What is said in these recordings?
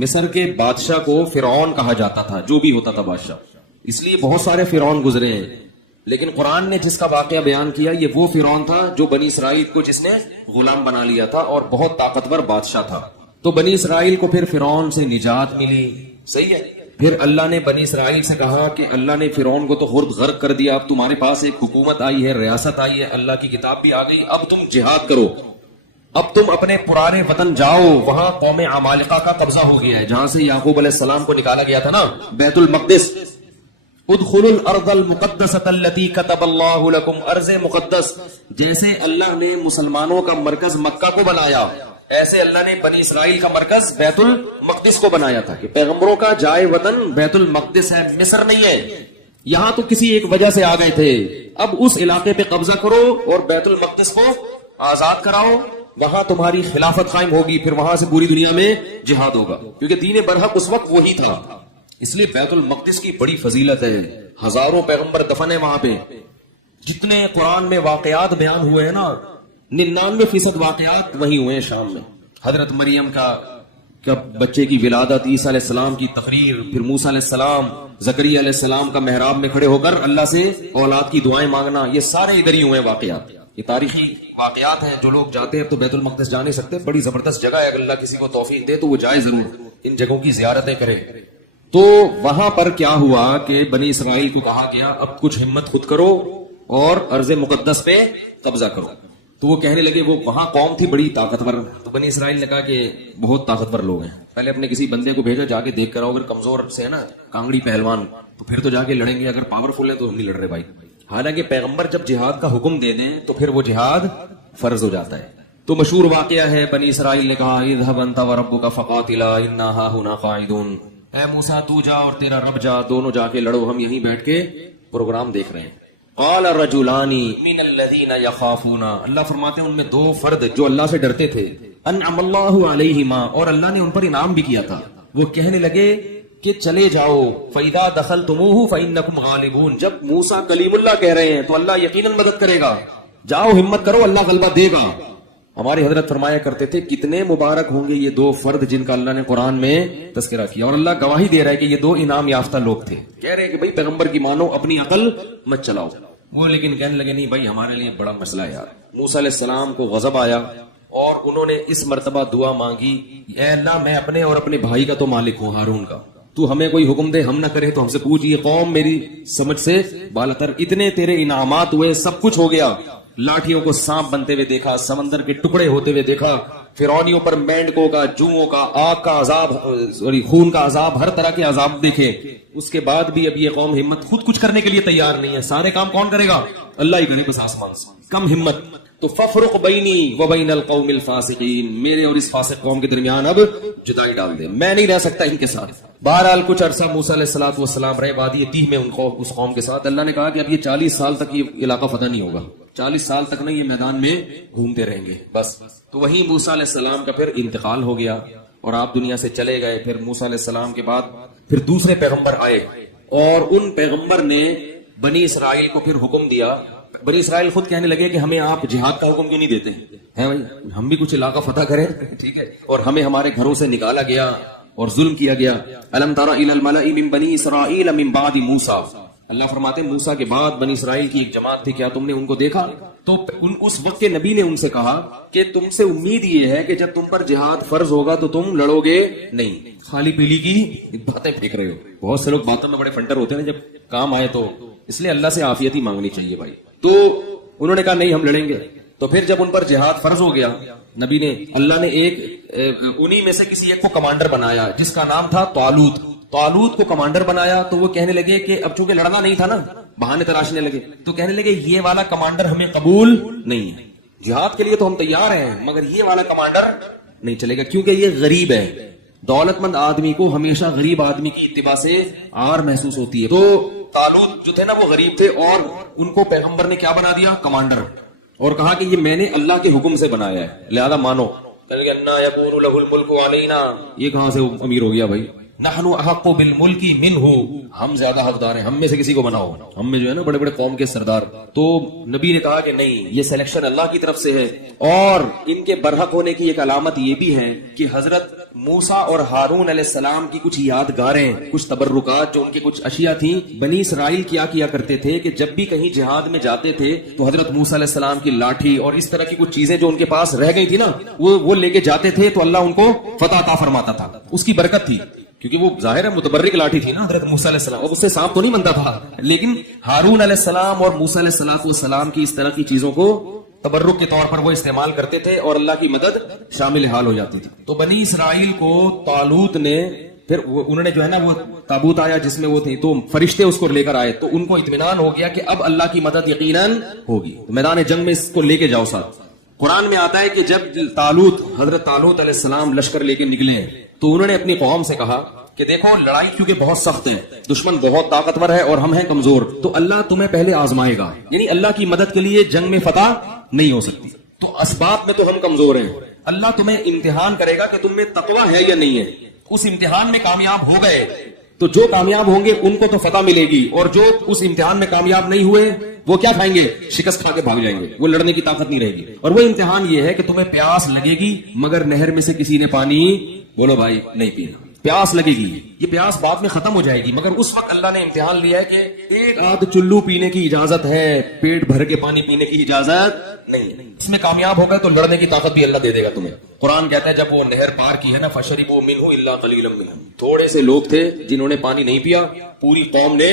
مصر کے بادشاہ کو فرعون کہا جاتا تھا، جو بھی ہوتا تھا بادشاہ، اس لیے بہت سارے فرعون گزرے ہیں، لیکن قرآن نے جس کا واقعہ بیان کیا یہ وہ فرعون تھا جو بنی اسرائیل کو جس نے غلام بنا لیا تھا اور بہت طاقتور بادشاہ تھا۔ تو بنی اسرائیل کو پھر فرعون سے نجات ملی، صحیح ہے۔ پھر اللہ نے بنی اسرائیل سے کہا کہ اللہ نے فرعون کو تو خود غرق کر دیا، اب تمہارے پاس ایک حکومت آئی ہے، ریاست آئی ہے، اللہ کی کتاب بھی آ گئی، اب تم جہاد کرو، اب تم اپنے پرانے وطن جاؤ۔ وہاں قوم عمالقہ کا قبضہ ہو گیا ہے، جہاں سے یعقوب علیہ السلام کو نکالا گیا تھا نا، بیت المقدس۔ ادخلوا الارض المقدسۃ التي كتب اللہ لکم، ارض مقدس، جیسے اللہ نے مسلمانوں کا مرکز مکہ کو بنایا، ایسے اللہ نے بنی اسرائیل کا مرکز بیت المقدس کو بنایا تھا کہ پیغمبروں کا جائے وطن بیت المقدس ہے، مصر نہیں ہے۔ یہاں تو کسی ایک وجہ سے آ گئے تھے، اب اس علاقے پہ قبضہ کرو اور بیت المقدس کو آزاد کراؤ، وہاں تمہاری خلافت قائم ہوگی، پھر وہاں سے پوری دنیا میں جہاد ہوگا، کیونکہ دین برحق اس وقت وہی تھا۔ اس لیے بیت المقدس کی بڑی فضیلت ہے، ہزاروں پیغمبر دفن ہیں وہاں پہ، جتنے قرآن میں واقعات بیان ہوئے ہیں نا 99% واقعات وہی ہوئے ہیں شام میں۔ حضرت مریم کا بچے کی ولادت، عیسیٰ علیہ السلام کی تقریر، پھر موسیٰ علیہ السلام، زکریا علیہ السلام کا محراب میں کھڑے ہو کر اللہ سے اولاد کی دعائیں مانگنا، یہ سارے ادھر ہی ہوئے ہیں واقعات، یہ تاریخی واقعات ہیں۔ جو لوگ جاتے ہیں تو بیت المقدس جا نہیں سکتے، بڑی زبردست جگہ ہے، اگر اللہ کسی کو توفیق دے تو وہ جائے ضرور، ان جگہوں کی زیارتیں کرے۔ تو وہاں پر کیا ہوا کہ بنی اسرائیل کو کہا گیا اب کچھ ہمت خود کرو اور ارض مقدس پہ قبضہ کرو۔ تو وہ کہنے لگے، وہ وہاں قوم تھی بڑی طاقتور، تو بنی اسرائیل نے کہا کہ بہت طاقتور لوگ ہیں، پہلے اپنے کسی بندے کو بھیجو، جا کے دیکھ کر آؤ، اگر کمزور سے ہے نا کانگڑی پہلوان تو پھر تو جا کے لڑیں گے، اگر پاورفل ہے تو ہم نہیں لڑ رہے بھائی۔ حالانکہ پیغمبر جب جہاد کا حکم دے دیں تو پھر وہ جہاد فرض ہو جاتا ہے۔ تو مشہور واقعہ ہے، بنی اسرائیل نے کہا اذهب انت وربك فقاتلا انا هاهنا قاعدون، اے موسیٰ تو جا اور تیرا رب جا، دونوں جا کے لڑو، ہم یہیں بیٹھ کے پروگرام دیکھ رہے ہیں۔ قال رجلان من الذين يخافون، اللہ فرماتے ہیں ان میں دو فرد جو اللہ سے ڈرتے تھے، انعم اللہ علیہما، اور اللہ نے ان پر انعام بھی کیا تھا، وہ کہنے لگے کہ چلے جاؤ، فَإِذَا دَخَلْتُمُوهُ فَإِنَّكُمْ غَالِبُونَ، جب موسیٰ کلیم اللہ کہہ رہے ہیں تو اللہ یقیناً مدد کرے گا، جاؤ ہمت کرو، اللہ غلبہ دے گا۔ ہماری حضرت فرمایا کرتے تھے کتنے مبارک ہوں گے یہ دو فرد جن کا اللہ نے قرآن میں تذکرہ کیا، اور اللہ گواہی دے رہا ہے کہ یہ دو انعام یافتہ لوگ تھے۔ کہہ رہے ہیں کہ بھائی پیغمبر کی مانو، اپنی عقل مت چلاؤ، وہ لیکن کہنے لگے نہیں بھائی ہمارے لیے بڑا مسئلہ ہے یار۔ موسیٰ علیہ السلام کو غضب آیا اور انہوں نے اس مرتبہ دعا مانگی، اے اللہ میں اپنے اور اپنے بھائی کا تو مالک ہوں، ہارون کا، تو ہمیں کوئی حکم دے، ہم نہ کرے تو ہم سے پوچھ، یہ قوم میری سمجھ سے بالاتر، اتنے تیرے انعامات ہوئے، سب کچھ ہو گیا، لاٹھیوں کو سانپ بنتے ہوئے دیکھا، سمندر کے ٹکڑے ہوتے ہوئے دیکھا، فرعونیوں پر مینڈکوں کا، جوؤں کا، آگ کا عذاب، خون کا عذاب، ہر طرح کے عذاب دیکھے، اس کے بعد بھی اب یہ قوم ہمت خود کچھ کرنے کے لیے تیار نہیں ہے، سارے کام کون کرے گا؟ اللہ ہی کرے، بس آسمان سے کم ہمت۔ تو ففرق بینی وبین القوم الفاسقین، میرے اور اس فاسق قوم کے درمیان اب جدائی ڈال دے، میں نہیں رہ سکتا ان کے ساتھ۔ بہرحال کچھ عرصہ موسیٰ علیہ السلام رہے، وادی تیہ میں اس قوم کے ساتھ۔ اللہ نے کہا کہ اب یہ 40 سال تک یہ علاقہ فتح نہیں ہوگا، 40 سال تک نہیں، یہ میدان میں گھومتے رہیں گے بس۔ تو وہیں موسیٰ علیہ السلام کا پھر انتقال ہو گیا اور آپ دنیا سے چلے گئے۔ پھر موسیٰ علیہ السلام کے بعد پھر دوسرے پیغمبر آئے اور ان پیغمبر نے بنی اسرائیل کو پھر حکم دیا۔ بنی اسرائیل خود کہنے لگے کہ ہمیں آپ جہاد کا حکم کیوں نہیں دیتے ہیں بھائی، ہم بھی کچھ علاقہ فتح کریں، ٹھیک ہے، اور ہمیں ہمارے گھروں سے نکالا گیا اور ظلم کیا گیا۔ الم تر الی الملأ من بنی اسرائیل من بعد موسیٰ، اللہ فرماتے ہیں موسیٰ کے بعد بنی اسرائیل کی ایک جماعت تھی، کیا تم نے ان کو دیکھا؟ تو اس وقت کے نبی نے ان سے کہا کہ تم سے امید یہ ہے کہ جب تم پر جہاد فرض ہوگا تو تم لڑو گے نہیں، خالی پیلی کی باتیں پھینک رہے ہو۔ بہت سے لوگ باتوں میں بڑے فنٹر ہوتے ہیں، جب کام آئے تو اس لیے اللہ سے عافیت ہی مانگنی چاہیے بھائی۔ تو انہوں نے کہا نہیں ہم لڑیں گے۔ تو پھر جب ان پر جہاد فرض ہو گیا، نبی نے، اللہ نے ایک انہی میں سے کسی ایک کو کمانڈر بنایا جس کا نام تھا طالوت کو کمانڈر بنایا۔ تو وہ کہنے لگے کہ اب چونکہ لڑنا نہیں تھا نا، بہانے تراشنے لگے، تو کہنے لگے یہ والا کمانڈر ہمیں قبول نہیں ہے، جہاد کے لیے تو ہم تیار ہیں مگر یہ والا کمانڈر نہیں چلے گا، کیونکہ یہ غریب ہے۔ دولت مند آدمی کو ہمیشہ غریب آدمی کی اتباع سے آر محسوس ہوتی ہے۔ تو طالوت جو تھے نا وہ غریب تھے، اور ان کو پیغمبر نے کیا بنا دیا؟ کمانڈر، اور کہا کہ یہ میں نے اللہ کے حکم سے بنایا ہے لہذا مانو۔ انا یکون لہ الملک علینا، یہ کہاں سے امیر ہو گیا بھائی؟ نحن احق بالملک منہ، ہم زیادہ حقدار ہیں، ہم میں سے کسی کو بناؤ، ہم میں جو ہے نا بڑے بڑے قوم کے سردار۔ تو نبی نے کہا کہ نہیں، یہ سلیکشن اللہ کی طرف سے ہے، اور ان کے برحق ہونے کی ایک علامت یہ بھی ہے کہ حضرت موسیٰ اور ہارون علیہ السلام کی کچھ یادگاریں، کچھ تبرکات، جو ان کے کچھ اشیاء تھیں. بنی اسرائیل کیا کرتے تھے کہ جب بھی کہیں جہاد میں جاتے تھے تو حضرت موسیٰ علیہ السلام کی لاٹھی اور اس طرح کی کچھ چیزیں جو ان کے پاس رہ گئی تھی نا، وہ لے کے جاتے تھے تو اللہ ان کو فتح عطا فرماتا تھا. اس کی برکت تھی، کیونکہ وہ ظاہر ہے متبرک لاٹھی تھی نا حضرت موسیٰ علیہ السلام، اور اس سے سانپ تو نہیں بنتا تھا. لیکن ہارون علیہ السلام اور موسیٰ علیہ السلام کی اس طرح کی چیزوں کو تبرک کے طور پر وہ استعمال کرتے تھے اور اللہ کی مدد شامل حال ہو جاتی تھی. تو بنی اسرائیل کو طالوت نے پھر انہوں نے جو ہے نا وہ تابوت آیا جس میں وہ تھی، تو فرشتے اس کو لے کر آئے، تو ان کو اطمینان ہو گیا کہ اب اللہ کی مدد یقیناً ہوگی. میدان جنگ میں اس کو لے کے جاؤ ساتھ. قرآن میں آتا ہے کہ جب حضرت طالوت علیہ السلام لشکر لے کے نکلے تو انہوں نے اپنی قوم سے کہا کہ دیکھو لڑائی کیونکہ بہت سخت ہے، دشمن بہت طاقتور ہے اور ہم ہیں کمزور، تو اللہ تمہیں پہلے آزمائے گا. یعنی اللہ کی مدد کے لیے جنگ میں فتح نہیں ہو سکتی، تو اسباب میں تو ہم کمزور ہیں، اللہ تمہیں امتحان کرے گا کہ تم میں تقوی ہے یا نہیں ہے. اس امتحان میں کامیاب ہو گئے تو جو کامیاب ہوں گے ان کو تو فتح ملے گی، اور جو اس امتحان میں کامیاب نہیں ہوئے وہ کیا کھائیں گے؟ شکست کھا کے بھاگ جائیں گے، وہ لڑنے کی طاقت نہیں رہے گی. اور وہ امتحان یہ ہے کہ تمہیں پیاس لگے گی مگر نہر میں سے کسی نے پانی بولو بھائی نہیں پینا. پیاس لگے گی، یہ پیاس بعد میں ختم ہو جائے گی، مگر اس وقت اللہ نے امتحان لیا ہے کہ ایک آدھ چلو پینے کی اجازت ہے، پیٹ بھر کے پانی پینے کی اجازت نہیں. اس میں کامیاب ہوگا تو لڑنے کی طاقت بھی اللہ دے دے گا تمہیں. قرآن کہتا ہے جب وہ نہر پار کی ہے نا، فشربوا منہ الا قلیلا منهم، تھوڑے سے لوگ تھے جنہوں نے پانی نہیں پیا، پوری قوم نے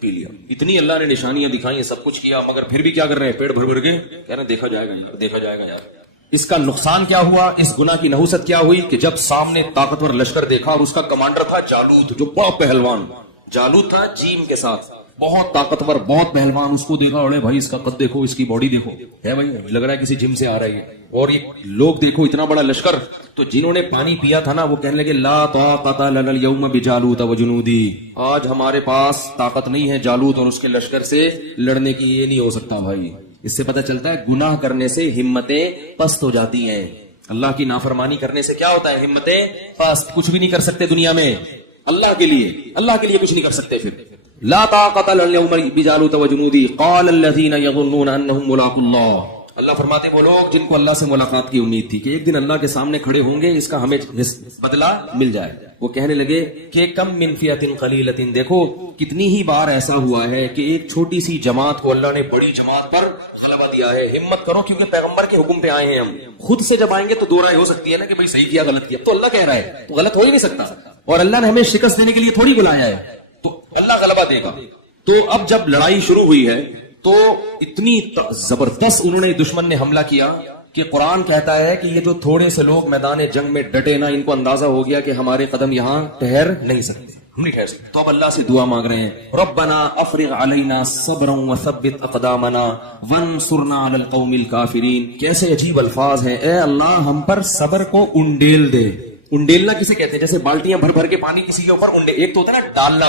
پی لیا. اتنی اللہ نے نشانیاں دکھائی، سب کچھ کیا، مگر پھر بھی کیا کر رہے ہیں؟ پیٹ بھر بھر کے کہہ رہے ہیں دیکھا جائے گا یار، دیکھا جائے گا یار. اس کا نقصان کیا ہوا؟ اس گناہ کی نحوست کیا ہوئی کہ جب سامنے طاقتور لشکر دیکھا اور اس کا کمانڈر تھا جالوت، جو بڑا پہلوان جالوت تھا جیم کے ساتھ، بہت طاقتور بہت پہلوان. اس کو دیکھا اڑے بھائی اس کا قد دیکھو، اس کی باڈی دیکھو، ہے بھائی لگ رہا ہے کسی جم سے آ رہی ہے. اور یہ لوگ دیکھو اتنا بڑا لشکر. تو جنہوں نے پانی پیا تھا نا وہ کہنے لگے لا طاقت لنا اليوم بجالوت وجنودی، آج ہمارے پاس طاقت نہیں ہے جالوت اور اس کے لشکر سے لڑنے کی. یہ نہیں ہو سکتا بھائی. اس سے پتہ چلتا ہے گناہ کرنے سے ہمتیں پست ہو جاتی ہیں. اللہ کی نافرمانی کرنے سے کیا ہوتا ہے؟ ہمتیں پست. کچھ بھی نہیں کر سکتے دنیا میں اللہ کے لیے کچھ نہیں کر سکتے. پھر لا طاقت لنا اليوم بجالوت وجنودی قال الذين يظنون انهم ملاقو الله، اللہ فرماتے وہ لوگ جن کو اللہ سے ملاقات کی امید تھی کہ ایک دن اللہ کے سامنے کھڑے ہوں گے، اس کا ہمیں بدلہ مل جائے، وہ کہنے لگے کہ کم من فئۃ قلیلۃ، دیکھو کتنی ہی بار ایسا ہوا ہے کہ ایک چھوٹی سی جماعت کو اللہ نے بڑی جماعت پر غلبہ دیا ہے. ہمت کرو کیونکہ پیغمبر کے حکم پہ آئے ہیں ہم. خود سے جب آئیں گے تو دو رائے ہو سکتی ہے نا کہ بھائی صحیح کیا غلط کیا، تو اللہ کہہ رہا ہے تو غلط ہو ہی نہیں سکتا، اور اللہ نے ہمیں شکست دینے کے لیے تھوڑی بلایا ہے، تو اللہ غلبہ دے گا. تو اب جب لڑائی شروع ہوئی ہے تو اتنی زبردست انہوں نے دشمن نے حملہ کیا کہ قرآن کہتا ہے کہ یہ جو تھوڑے سے لوگ میدان جنگ میں ڈٹے نا، ان کو اندازہ ہو گیا کہ ہمارے قدم یہاں ٹھہر نہیں سکتے، ہم نہیں ٹھہر سکتے. تو اب اللہ سے دعا مانگ رہے ہیں ربنا افرغ علینا صبرا وثبت اقدامنا وانصرنا علی القوم الکافرین. کیسے عجیب الفاظ ہیں، اے اللہ ہم پر صبر کو انڈیل دے. انڈیلنا کسے کہتے ہیں؟ جیسے بالٹیاں بھر بھر کے پانی کسی کے اوپر انڈے، ایک تو ہوتا ہے نا ڈالنا.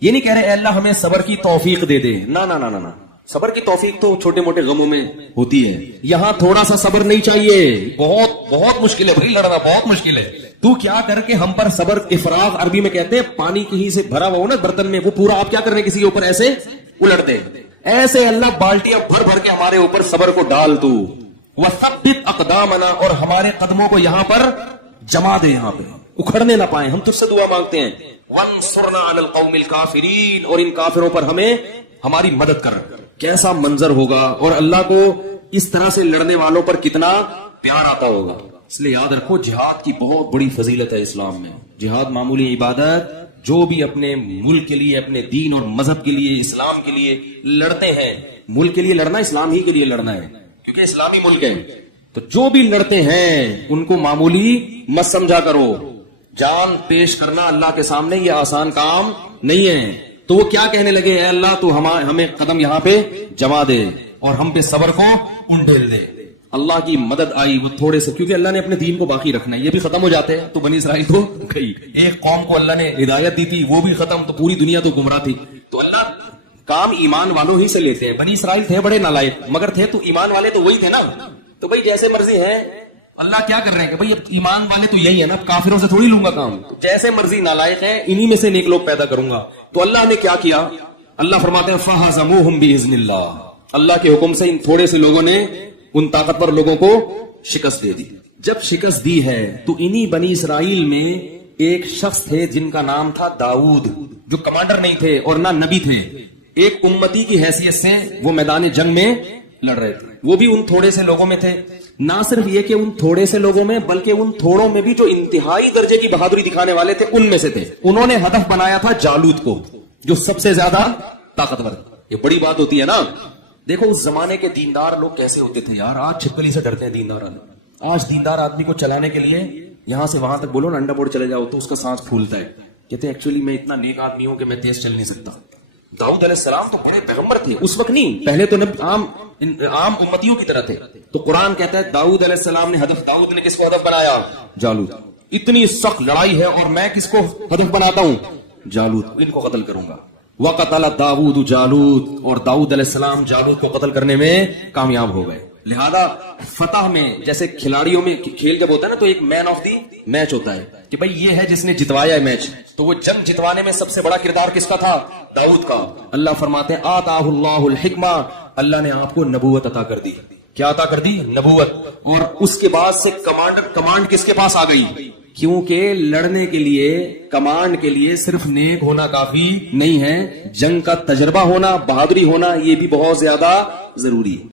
یہ نہیں کہہ رہے اے اللہ ہمیں صبر کی توفیق دے دے، نہ نہ نہ نہ، صبر کی توفیق تو چھوٹے موٹے غموں میں ہوتی ہے. یہاں تھوڑا سا صبر نہیں چاہیے، بہت مشکل ہے بھائی، لڑنا بہت مشکل ہے. تو کیا کر کے ہم پر صبر، افراغ عربی میں کہتے ہیں پانی کی سے بھرا ہوا ہو نا برتن میں، وہ پورا آپ کیا کر رہے ہیں کسی کے اوپر ایسے الٹتے، ایسے اللہ بالٹیاں بھر بھر کے ہمارے اوپر صبر کو ڈال تو. وثبت اقدامنا، اور ہمارے قدموں کو یہاں پر جما دے، یہاں پہ اکھڑنے نہ پائیں. ہم تجھ سے دعا مانگتے ہیں وانصرنا علی القوم الکافرین، اور ان کافروں پر ہمیں ہماری مدد کر. کیسا منظر ہوگا، اور اللہ کو اس طرح سے لڑنے والوں پر کتنا پیار آتا ہوگا. اس لیے یاد رکھو جہاد کی بہت بڑی فضیلت ہے اسلام میں. جہاد معمولی عبادت، جو بھی اپنے ملک کے لیے، اپنے دین اور مذہب کے لیے، اسلام کے لیے لڑتے ہیں، ملک کے لیے لڑنا اسلام ہی کے لیے لڑنا ہے کیونکہ اسلامی ملک ہے. تو جو بھی لڑتے ہیں ان کو معمولی مت سمجھا کرو. جان پیش کرنا اللہ کے سامنے یہ آسان کام نہیں ہے. تو وہ کیا کہنے لگے اے اللہ تو ہمیں قدم یہاں پہ جما دے اور ہم پہ صبر کو انڈیل دے. اللہ کی مدد آئی، وہ تھوڑے سے، کیونکہ اللہ نے اپنے دین کو باقی رکھنا ہے، یہ بھی ختم ہو جاتے ہیں تو بنی اسرائیل تو گئی. ایک قوم کو اللہ نے ہدایت دی تھی وہ بھی ختم، تو پوری دنیا تو گمراہ تھی. تو اللہ کام ایمان والوں ہی سے لیتے ہیں. بنی اسرائیل تھے بڑے نالائق، مگر تھے تو ایمان والے تو وہی تھے نا. تو بھائی جیسے مرضی ہیں، اللہ کیا کر رہے ہیں کہ بھائی ایمان والے تو یہی ہے نا، کافروں سے تھوڑی لوں گا کام. جیسے مرضی نالائق ہیں انہی میں سے نیک لوگ پیدا کروں گا. تو اللہ نے کیا کیا؟ اللہ فرماتے ہیں فَهَزَمُوهُمْ بِإِذْنِ اللَّهِ، اللہ کے حکم سے ان تھوڑے سے لوگوں نے ان طاقتور لوگوں کو شکست دے دی. جب شکست دی ہے تو انہی بنی اسرائیل میں ایک شخص تھے جن کا نام تھا داؤد، جو کمانڈر نہیں تھے اور نہ نبی تھے، ایک امتی کی حیثیت سے وہ میدان جنگ میں لڑ رہے تھے. وہ بھی ان تھوڑے سے لوگوں میں تھے. نہ صرف یہ کہ ان تھوڑے سے لوگوں میں، بلکہ ان تھوڑوں میں بھی جو انتہائی درجے کی بہادری دکھانے والے تھے ان میں سے تھے. انہوں نے ہدف بنایا تھا جالوت کو، جو سب سے زیادہ طاقتور. یہ بڑی بات ہوتی ہے نا. دیکھو اس زمانے کے دیندار لوگ کیسے ہوتے تھے یار. آج چھپکلی سے ڈرتے ہیں دیندار آدمی. آج دیندار آدمی کو چلانے کے لیے یہاں سے وہاں تک بولو نا انڈا بورڈ چلے جاؤ تو اس کا سانس پھولتا ہے. کہتے ہیں ایکچولی میں اتنا نیک آدمی ہوں کہ میں تیز چل نہیں سکتا. داؤد علیہ السلام تو بڑے پیغمبر تھے اس وقت، نہیں پہلے تو عام امتیوں کی طرح تھے. تو قرآن کہتا ہے داؤد علیہ السلام نے ہدف، داؤد نے کس کو ہدف بنایا؟ جالوت. اتنی سخت لڑائی ہے اور میں کس کو ہدف بناتا ہوں؟ جالوت. ان کو قتل کروں گا. وقتل داؤد جالوت. اور داؤد علیہ السلام جالوت کو قتل کرنے میں کامیاب ہو گئے. لہذا فتح میں جیسے کھلاڑیوں میں کھیل جب ہوتا ہے نا تو ایک مین آف دی میچ ہوتا ہے کہ بھائی یہ ہے جس نے جتوایا ہے میچ. تو وہ جنگ جتوانے میں سب سے بڑا کردار کس کا تھا؟ داؤد کا. اللہ فرماتے ہیں آتاہ اللہ الحکمہ، اللہ نے آپ کو نبوت عطا کر دی. کیا عطا کر دی؟ نبوت. اور اس کے بعد سے کمانڈ کس کے پاس آ گئی؟ کیونکہ لڑنے کے لیے، کمانڈ کے لیے صرف نیک ہونا کافی نہیں ہے، جنگ کا تجربہ ہونا، بہادری ہونا یہ بھی بہت زیادہ ضروری ہے.